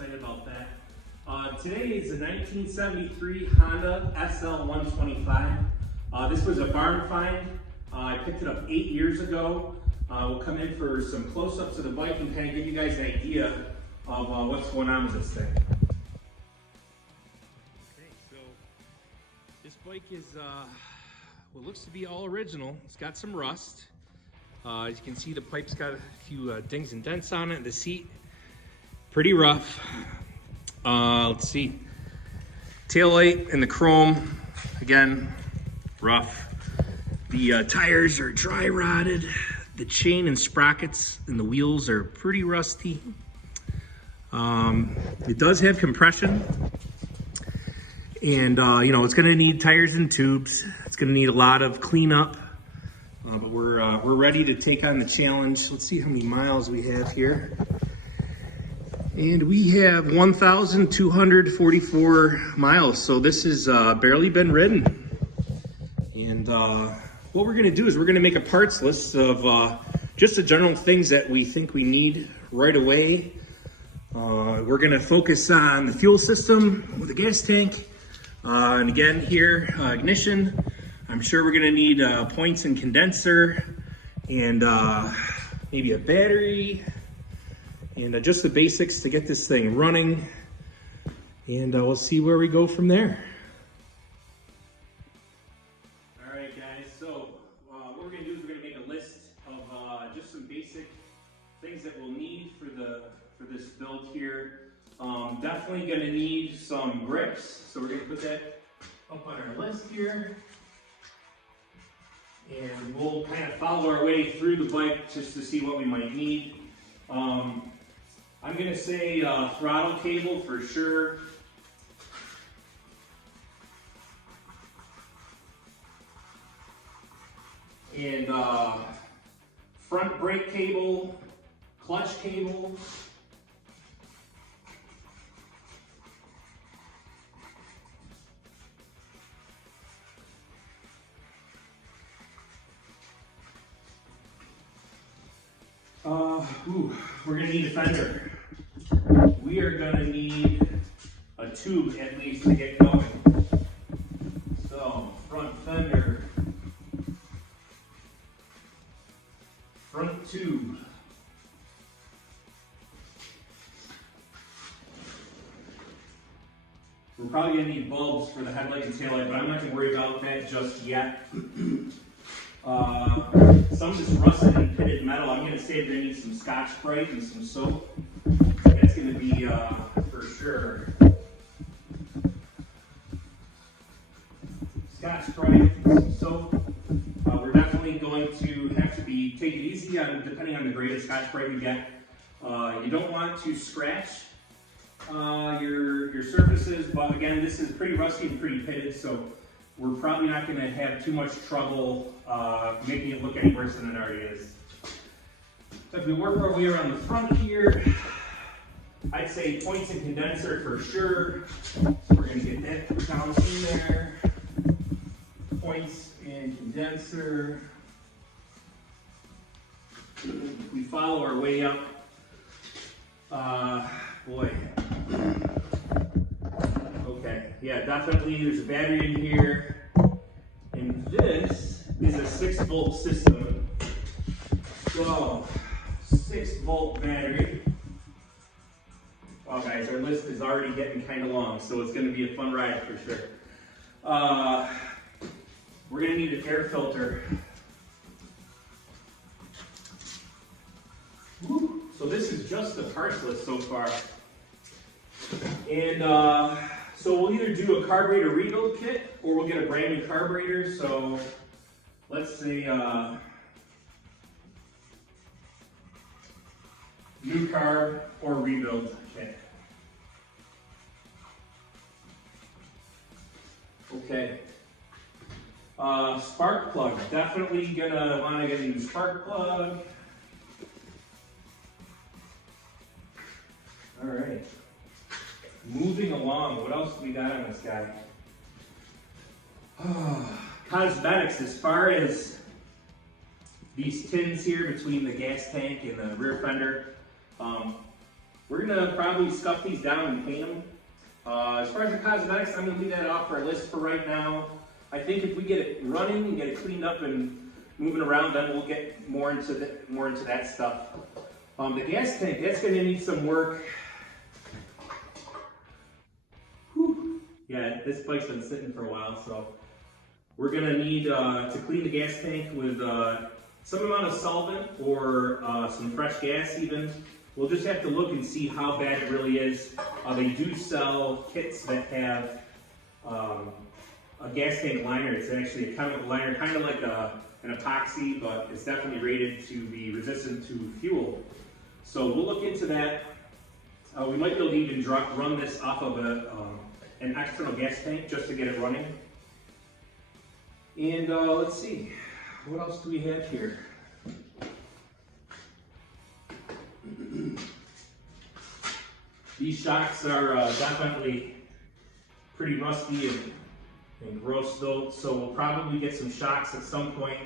excited about that. Today is a 1973 Honda SL125. This was a barn find. I picked it up 8 years ago. We'll come in for some close-ups of the bike and kind of give you guys an idea of what's going on with this thing. Okay, so this bike is what looks to be all original. It's got some rust. As you can see, the pipe's got a few dings and dents on it. The seat, pretty rough. Let's see. Taillight and the chrome, again, rough. The tires are dry rotted. The chain and sprockets and the wheels are pretty rusty. It does have compression. And, you know, it's gonna need tires and tubes. It's gonna need a lot of cleanup. But we're ready to take on the challenge. Let's see how many miles we have here. And we have 1,244 miles. So this has barely been ridden. And what we're gonna do is we're gonna make a parts list of just the general things that we think we need right away. We're gonna focus on the fuel system with the gas tank. And again here, ignition. I'm sure we're gonna need points and condenser and maybe a battery and just the basics to get this thing running. And we'll see where we go from there. All right, guys, so what we're gonna do is we're gonna make a list of just some basic things that we'll need for this build here. Definitely gonna need some grips. So we're gonna put that up on our list here. And we'll kind of follow our way through the bike just to see what we might need. I'm gonna say throttle cable for sure. And front brake cable, clutch cable. We're gonna need a fender. We are gonna need a tube at least to get going. So, front fender, front tube. We're probably gonna need bulbs for the headlight and taillight, but I'm not gonna worry about that just yet. Some of this rusted and pitted metal, I'm going to say they're going to need some Scotch-Brite and some soap. That's going to be for sure. Scotch-Brite and some soap. We're definitely going to have to take it easy on depending on the grade of Scotch-Brite we get. You don't want to scratch your surfaces, but again, this is pretty rusty and pretty pitted, so we're probably not going to have too much trouble making it look any worse than it already is. So if we work our way around the front here, I'd say points and condenser for sure. So we're going to get that down in there. Points and condenser. We follow our way up. Boy. Okay, yeah, definitely there's a battery in here. And this is a 6-volt system. So, 6-volt battery. Wow, guys, our list is already getting kind of long, so it's going to be a fun ride for sure. We're going to need an air filter. Woo. So this is just the parts list so far. And so we'll either do a carburetor rebuild kit or we'll get a brand new carburetor. So let's say new carb or rebuild kit. Okay. Spark plug. Definitely gonna want to get a new spark plug. All right. Moving along, what else do we got on this guy? Cosmetics, as far as these tins here between the gas tank and the rear fender, We're gonna probably scuff these down and paint them. As far as the cosmetics, I'm gonna leave that off our list for right now. I think if we get it running and get it cleaned up and moving around, then we'll get more into that stuff. The gas tank, that's gonna need some work. Whew. Yeah, this bike's been sitting for a while, so we're gonna need to clean the gas tank with some amount of solvent or some fresh gas even. We'll just have to look and see how bad it really is. They do sell kits that have a gas tank liner. It's actually a chemical liner, kind of like an epoxy, but it's definitely rated to be resistant to fuel. So we'll look into that. We might be able to even run this off of an external gas tank just to get it running. And let's see, what else do we have here? These shocks are definitely pretty rusty and gross though, so we'll probably get some shocks at some point.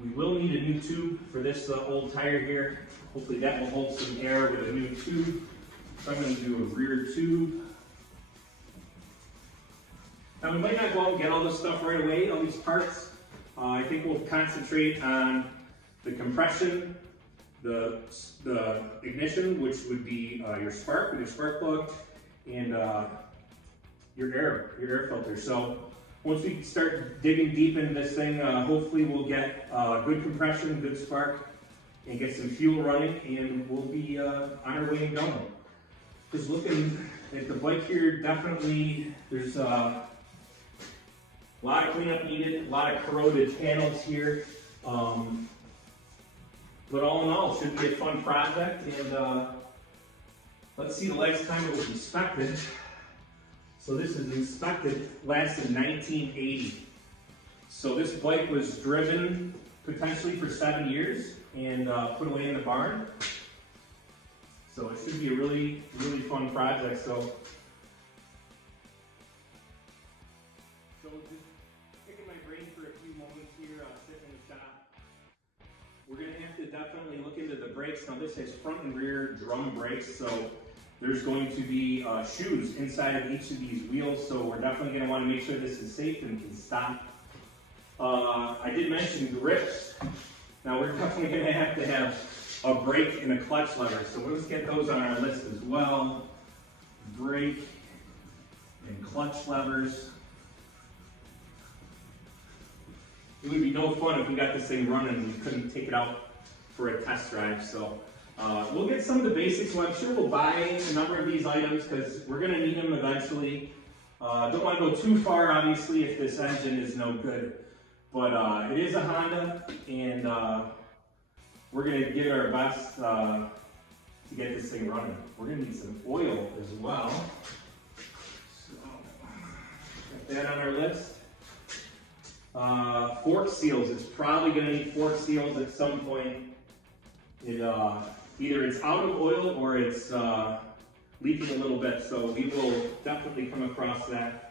We will need a new tube for this old tire here. Hopefully that will hold some air with a new tube. So I'm going to do a rear tube. Now we might not go out and get all this stuff right away, all these parts. I think we'll concentrate on the compression, the ignition, which would be your spark with your spark plug, and your air filter. So once we start digging deep into this thing, hopefully we'll get good compression, good spark, and get some fuel running, and we'll be on our way and going. Just looking at the bike here, definitely there's a lot of cleanup needed, a lot of corroded panels here. But all in all, it should be a fun project, and let's see the last time it was inspected. So this is inspected last in 1980. So this bike was driven potentially for 7 years and put away in the barn. So it should be a really, really fun project. So just picking my brain for a few moments here, sitting in the shop. We're going to have to definitely look into the brakes. Now this has front and rear drum brakes, so there's going to be shoes inside of each of these wheels, so we're definitely going to want to make sure this is safe and can stop. I did mention grips. Now we're definitely going to have a brake and a clutch lever, so let's get those on our list as well. Brake and clutch levers. It would be no fun if we got this thing running and we couldn't take it out for a test drive. So we'll get some of the basics. Well, I'm sure we'll buy a number of these items because we're going to need them eventually. Don't want to go too far, obviously, if this engine is no good. But it is a Honda, and we're going to give our best to get this thing running. We're going to need some oil as well. So, got that on our list. Fork seals. It's probably going to need fork seals at some point. Either it's out of oil or it's leaking a little bit, so we will definitely come across that.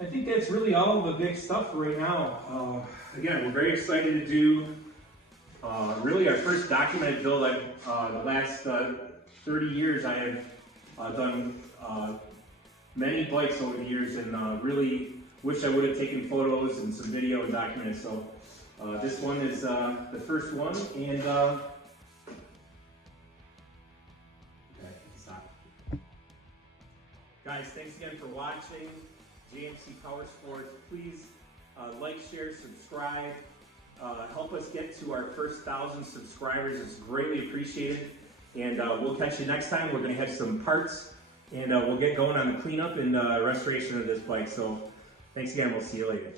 I think that's really all of the big stuff for right now. Again, we're very excited to do really our first documented build. The last 30 years I have done many bikes over the years, and really wish I would have taken photos and some video and documented. So this one is the first one, and okay, stop. Guys, thanks again for watching JMC Power Sports. Please like, share, subscribe. Help us get to our first 1,000 subscribers. It's greatly appreciated. And we'll catch you next time. We're going to have some parts, and we'll get going on the cleanup and restoration of this bike. So thanks again. We'll see you later.